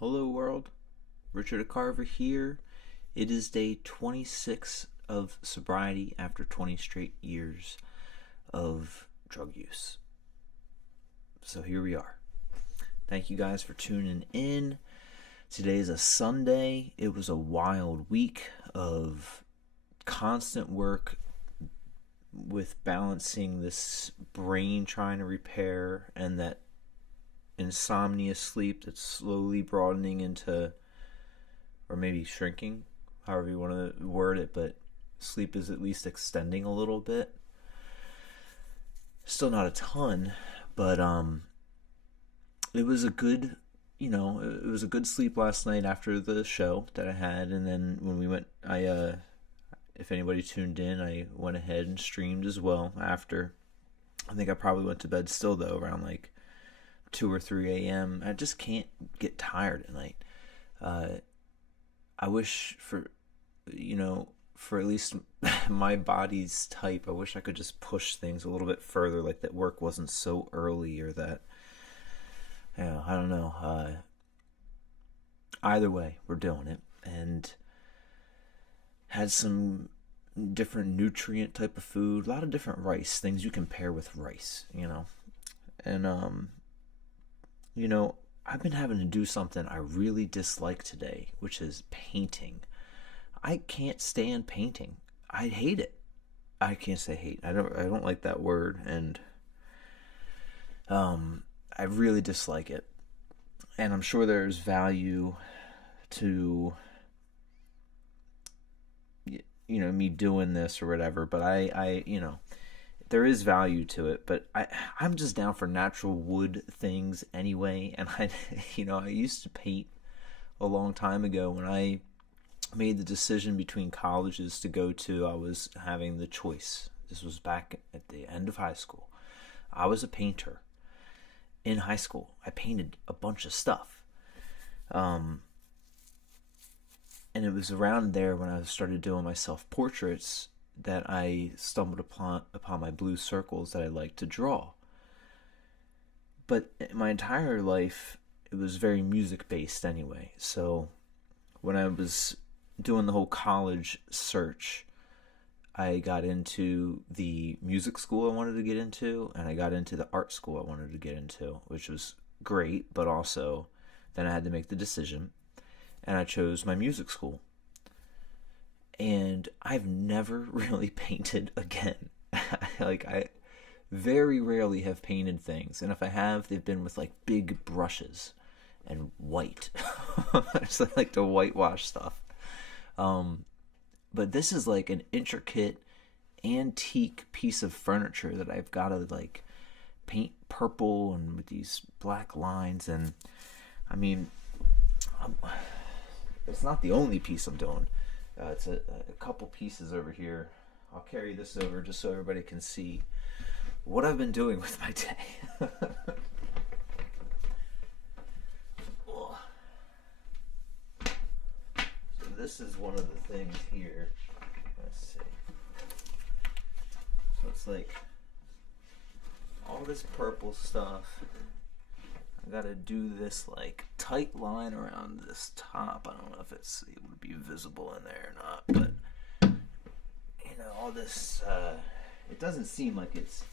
Hello world, Richard Carver here. It is day 26 of sobriety after 20 straight years of drug use. So here we are. Thank you guys for tuning in. Today is a Sunday. It was a wild week of constant work with balancing this brain trying to repair and that insomnia sleep that's slowly broadening into, or maybe shrinking, however you want to word it, but sleep is at least extending a little bit. Still not a ton, but it was a good, it was a good sleep last night after the show that I had, and then when we went, if anybody tuned in, I went ahead and streamed as well after. I think I probably went to bed still though around like 2 or 3 a.m. I just can't get tired at night. I wish for at least my body's type, I wish I could just push things a little bit further, like that work wasn't so early, or that, I don't know. Either way, we're doing it, and had some different nutrient type of food, a lot of different rice, things you can pair with rice, and I've been having to do something I really dislike today, which is painting. I can't stand painting. I hate it. I can't say hate. I don't like that word, and I really dislike it. And I'm sure there's value to me doing this or whatever, but I there is value to it, but I'm just down for natural wood things anyway. And I used to paint a long time ago. When I made the decision between colleges to go to, I was having the choice. This was back at the end of high school. I was a painter in high school. I painted a bunch of stuff. And it was around there when I started doing my self-portraits that I stumbled upon my blue circles that I like to draw. But my entire life, it was very music-based anyway. So when I was doing the whole college search, I got into the music school I wanted to get into, and I got into the art school I wanted to get into, which was great, but also then I had to make the decision, and I chose my music school. And I've never really painted again. I very rarely have painted things, and if I have, they've been with like big brushes and white. So I like to whitewash stuff. But this is like an intricate, antique piece of furniture that I've got to like paint purple and with these black lines. And I mean, it's not the only piece I'm doing. It's a couple pieces over here. I'll carry this over just so everybody can see what I've been doing with my day. So this is one of the things here. Let's see. So it's like all this purple stuff. I gotta do this like tight line around this top. I don't know if it would be visible in there or not, but all this, it doesn't seem like it's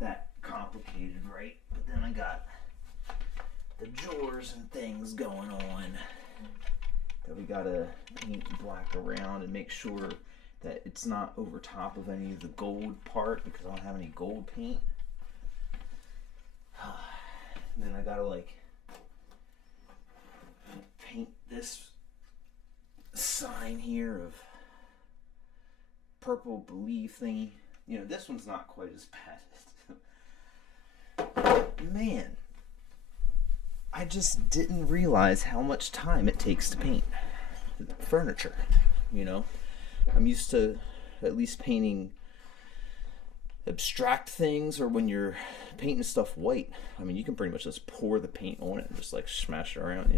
that complicated, right? But then I got the drawers and things going on that we gotta paint black around and make sure that it's not over top of any of the gold part, because I don't have any gold paint. And then I gotta like paint this sign here of purple belief thingy. This one's not quite as bad. But man, I just didn't realize how much time it takes to paint furniture. I'm used to at least painting abstract things, or when you're painting stuff white, I mean, you can pretty much just pour the paint on it and just like smash it around,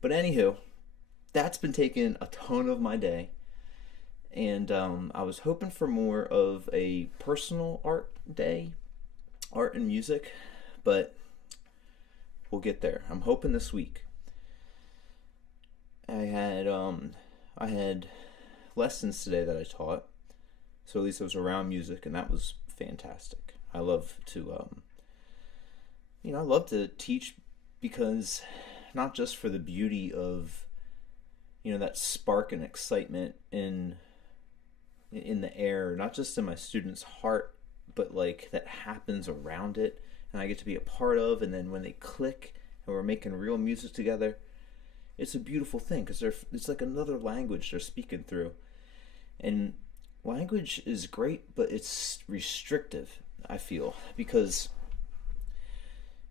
But anywho, that's been taking a ton of my day, and I was hoping for more of a personal art day, art and music, but we'll get there. I'm hoping this week. I had lessons today that I taught, so at least it was around music, and that was fantastic. I love to I love to teach because not just for the beauty of that spark and excitement in the air, not just in my students' heart, but like that happens around it, and I get to be a part of. And then when they click and we're making real music together, it's a beautiful thing because it's like another language they're speaking through. And language is great, but it's restrictive, I feel, because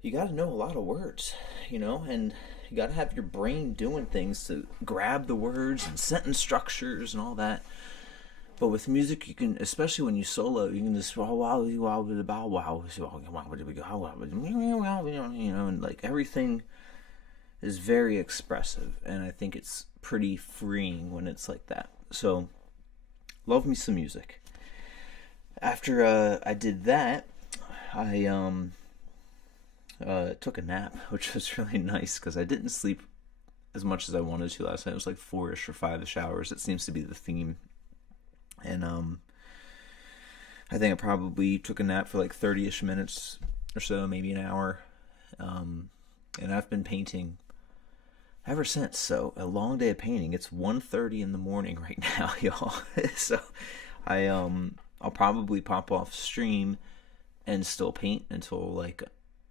you got to know a lot of words, and you got to have your brain doing things to grab the words and sentence structures and all that. But with music, you can, especially when you solo, you can just and like everything is very expressive, and I think it's pretty freeing when it's like that. So, love me some music. After I did that, I took a nap, which was really nice because I didn't sleep as much as I wanted to last night. It was like 4-ish or 5-ish hours. It seems to be the theme. And I think I probably took a nap for like 30-ish minutes or so, maybe an hour. And I've been painting ever since. So a long day of painting. It's 1:30 in the morning right now, y'all. So I'll probably pop off stream and still paint until like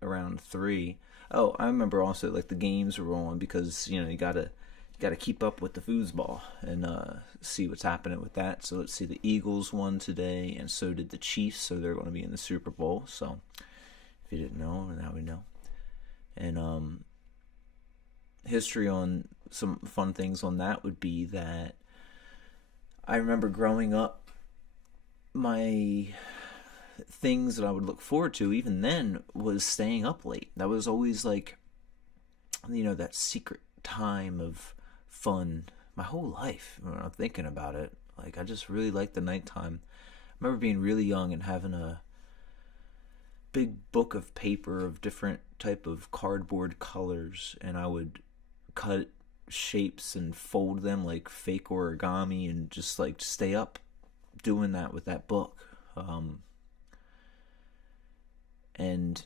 around 3. Oh, I remember also like the games were on because you gotta keep up with the foosball and see what's happening with that. So let's see, the Eagles won today, and so did the Chiefs. So they're going to be in the Super Bowl. So if you didn't know, now we know. And history on some fun things on that would be that I remember growing up, my things that I would look forward to even then was staying up late. That was always like, that secret time of fun my whole life when I'm thinking about it. Like, I just really liked the nighttime. I remember being really young and having a big book of paper of different type of cardboard colors, and I would cut shapes and fold them like fake origami and just like stay up doing that with that book. And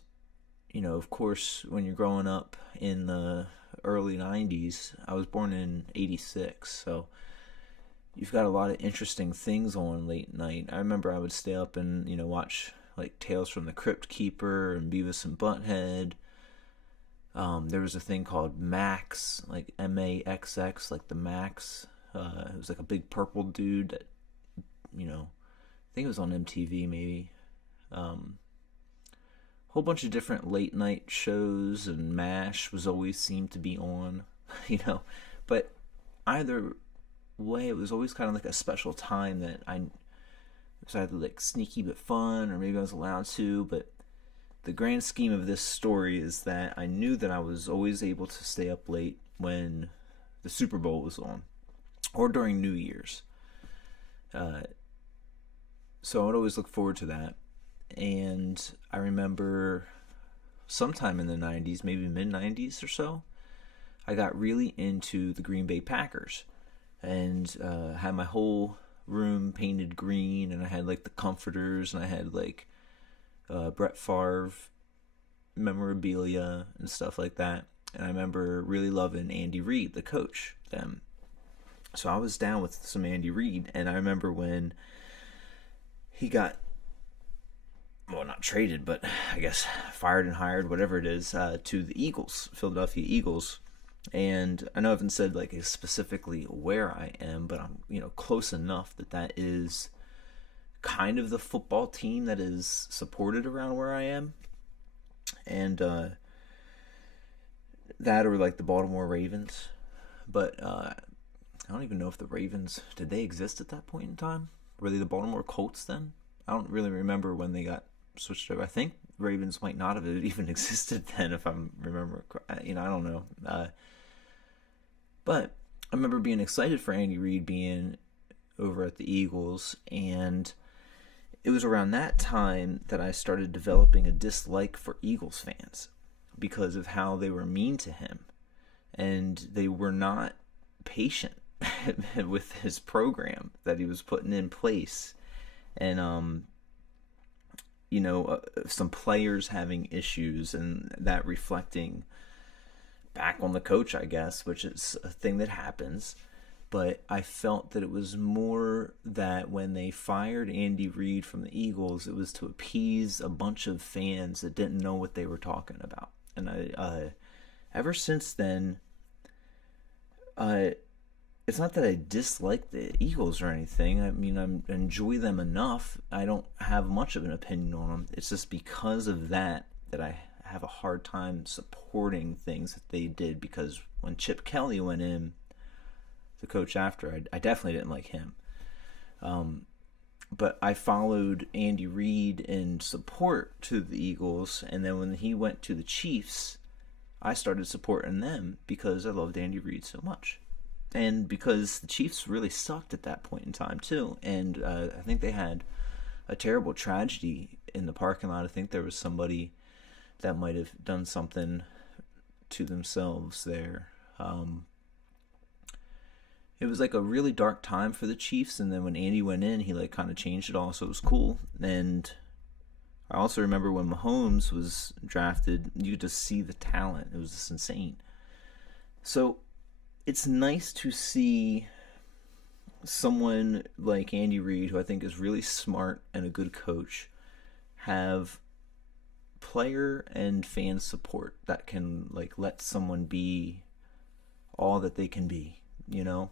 of course, when you're growing up in the early 90s, I was born in 86, so you've got a lot of interesting things on late night. I remember I would stay up and watch like Tales from the Crypt Keeper and Beavis and Butthead. There was a thing called Max, like Maxx, like the Max. It was like a big purple dude that I think it was on MTV maybe. Whole bunch of different late night shows, and MASH was always seemed to be on, but either way, it was always kind of like a special time that it was either like sneaky but fun, or maybe I was allowed to. But the grand scheme of this story is that I knew that I was always able to stay up late when the Super Bowl was on, or during New Year's. So I would always look forward to that. And I remember sometime in the 90s, maybe mid-90s or so, I got really into the Green Bay Packers, and had my whole room painted green, and I had like the comforters, and I had like Brett Favre memorabilia and stuff like that. And I remember really loving Andy Reid, the coach, then. So I was down with some Andy Reid, and I remember when he got, well, not traded, but I guess fired and hired, whatever it is, to the Eagles, Philadelphia Eagles. And I know I haven't said like specifically where I am, but I'm close enough that is kind of the football team that is supported around where I am. And that, or like the Baltimore Ravens. But I don't even know if the Ravens, did they exist at that point in time? Were they the Baltimore Colts then? I don't really remember when they got switched over. I think Ravens might not have even existed then, if I remember. I don't know. But I remember being excited for Andy Reid being over at the Eagles, and it was around that time that I started developing a dislike for Eagles fans, because of how they were mean to him, and they were not patient with his program that he was putting in place. And some players having issues, and that reflecting back on the coach, I guess, which is a thing that happens. But I felt that it was more that when they fired Andy Reid from the Eagles, it was to appease a bunch of fans that didn't know what they were talking about. And ever since then, it's not that I dislike the Eagles or anything. I mean, I enjoy them enough. I don't have much of an opinion on them. It's just because of that I have a hard time supporting things that they did, because when Chip Kelly went in, the coach after, I definitely didn't like him. But I followed Andy Reid in support to the Eagles, and then when he went to the Chiefs, I started supporting them because I loved Andy Reid so much. And because the Chiefs really sucked at that point in time too. And I think they had a terrible tragedy in the parking lot. I think there was somebody that might have done something to themselves there. It was like a really dark time for the Chiefs, and then when Andy went in, he like kind of changed it all, so it was cool. And I also remember when Mahomes was drafted, you could just see the talent. It was just insane. So it's nice to see someone like Andy Reid, who I think is really smart and a good coach, have player and fan support that can like let someone be all that they can be, you know?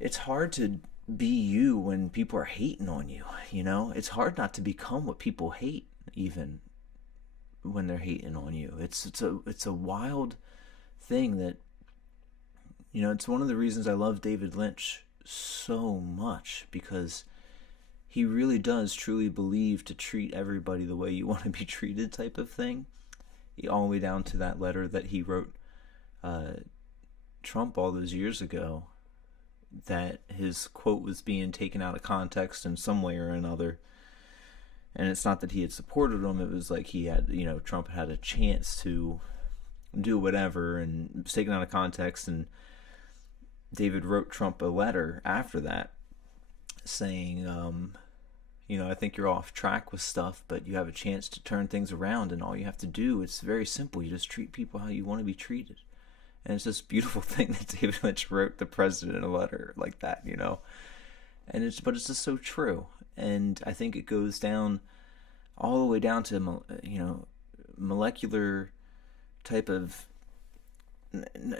It's hard to be you when people are hating on you, you know? It's hard not to become what people hate, even when they're hating on you. It's a wild thing that, you know, it's one of the reasons I love David Lynch so much, because he really does truly believe to treat everybody the way you want to be treated type of thing. All the way down to that letter that he wrote Trump all those years ago, that his quote was being taken out of context in some way or another. And it's not that he had supported him, it was like he had, you know, Trump had a chance to do whatever, and it was taken out of context, and David wrote Trump a letter after that saying, I think you're off track with stuff, but you have a chance to turn things around, and all you have to do, it's very simple. You just treat people how you want to be treated. And it's this beautiful thing that David Lynch wrote the president a letter like that, you know. But it's just so true. And I think it goes down all the way down to, molecular type of,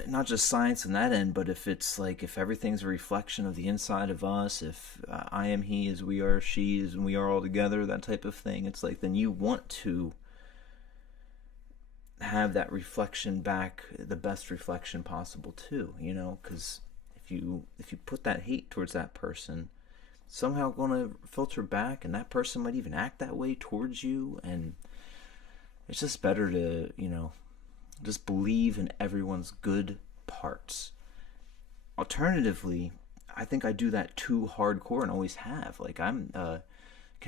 not just science in that end, but if everything's a reflection of the inside of us, if I am he as we are she as we are all together, that type of thing, it's like then you want to have that reflection back, the best reflection possible too, you know, because if you put that hate towards that person, somehow going to filter back, and that person might even act that way towards you. And it's just better to, just believe in everyone's good parts. Alternatively, I think I do that too hardcore, and always have. Like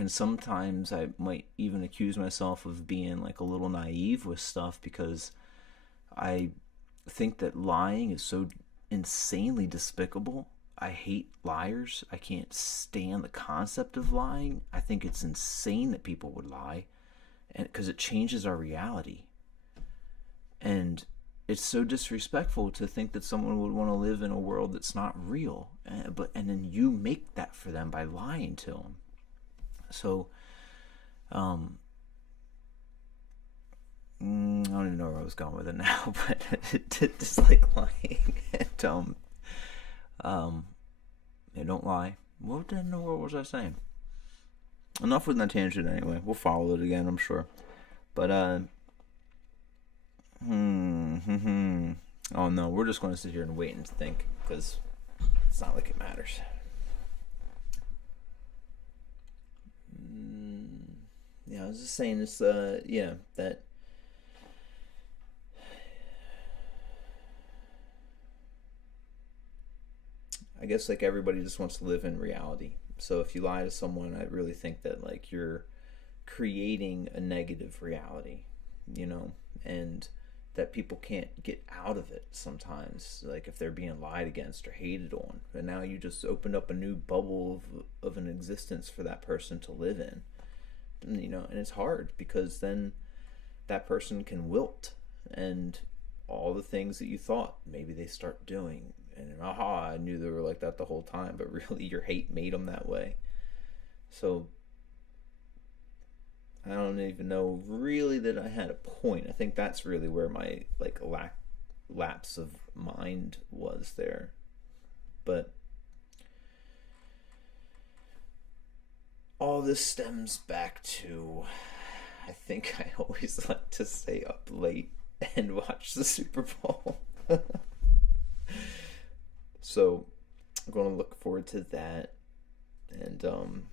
sometimes I might even accuse myself of being like a little naive with stuff, because I think that lying is so insanely despicable. I hate liars. I can't stand the concept of lying. I think it's insane that people would lie, and because it changes our reality. And it's so disrespectful to think that someone would want to live in a world that's not real, and then you make that for them by lying to them. So, I don't even know where I was going with it now, but it dislike lying, and don't lie. What in the world was I saying? Enough with that tangent anyway. We'll follow it again, I'm sure. But oh no, we're just going to sit here and wait and think, because it's not like it matters. Yeah, I was just saying this, that I guess like everybody just wants to live in reality. So if you lie to someone, I really think that like you're creating a negative reality, you know, and that people can't get out of it sometimes, like if they're being lied against or hated on. And now you just opened up a new bubble of an existence for that person to live in. And, you know, and it's hard because then that person can wilt, and all the things that you thought maybe they start doing. And aha, I knew they were like that the whole time, but really your hate made them that way. So I don't even know really that I had a point. I think that's really where my like lapse of mind was there. But all this stems back to, I think I always like to stay up late and watch the Super Bowl. So I'm going to look forward to that. And,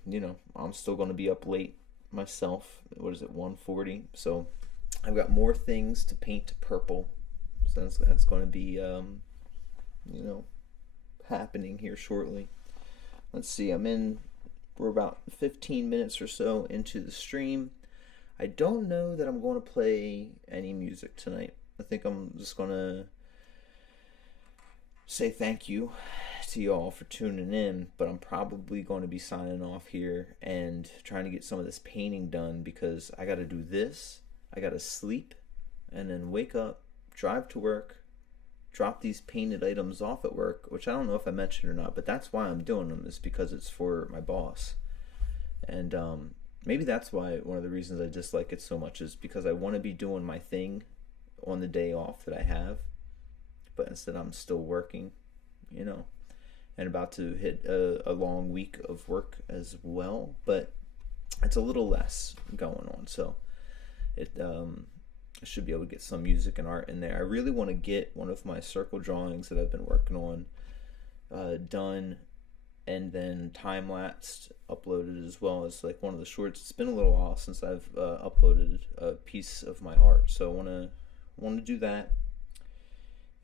you know, I'm still going to be up late myself. What is it, 1:40? So I've got more things to paint purple. So that's going to be, you know, happening here shortly. Let's see, we're about 15 minutes or so into the stream. I don't know that I'm going to play any music tonight. I think I'm just going to say thank you to y'all for tuning in, but I'm probably going to be signing off here and trying to get some of this painting done because I got to do this, I got to sleep, and then wake up, drive to work, drop these painted items off at work, which I don't know if I mentioned or not, but that's why I'm doing them, is because it's for my boss. And maybe that's why one of the reasons I dislike it so much is because I want to be doing my thing on the day off that I have, but instead I'm still working, you know, and about to hit a long week of work as well, but it's a little less going on, so it I should be able to get some music and art in there. I really want to get one of my circle drawings that I've been working on done, and then time-lapsed, uploaded, as well as like one of the shorts. It's been a little while since I've uploaded a piece of my art, so I want to do that.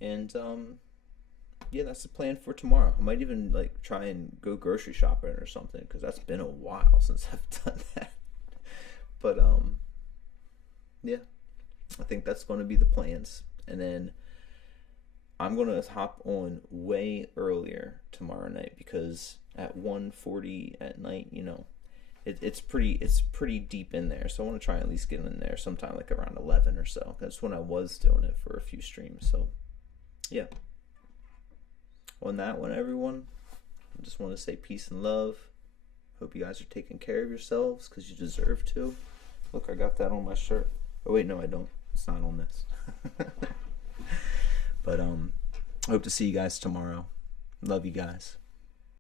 And yeah, that's the plan for tomorrow. I might even like try and go grocery shopping or something, because that's been a while since I've done that. But yeah, I think that's going to be the plans. And then I'm going to hop on way earlier tomorrow night, because at 1:40 at night, you know, it's pretty deep in there. So I want to try and at least get in there sometime like around 11 or so. That's when I was doing it for a few streams. So yeah. On that one, everyone, I just want to say peace and love. Hope you guys are taking care of yourselves, because you deserve to. Look, I got that on my shirt. Oh wait, no, I don't. It's not on this. But I hope to see you guys tomorrow. Love you guys.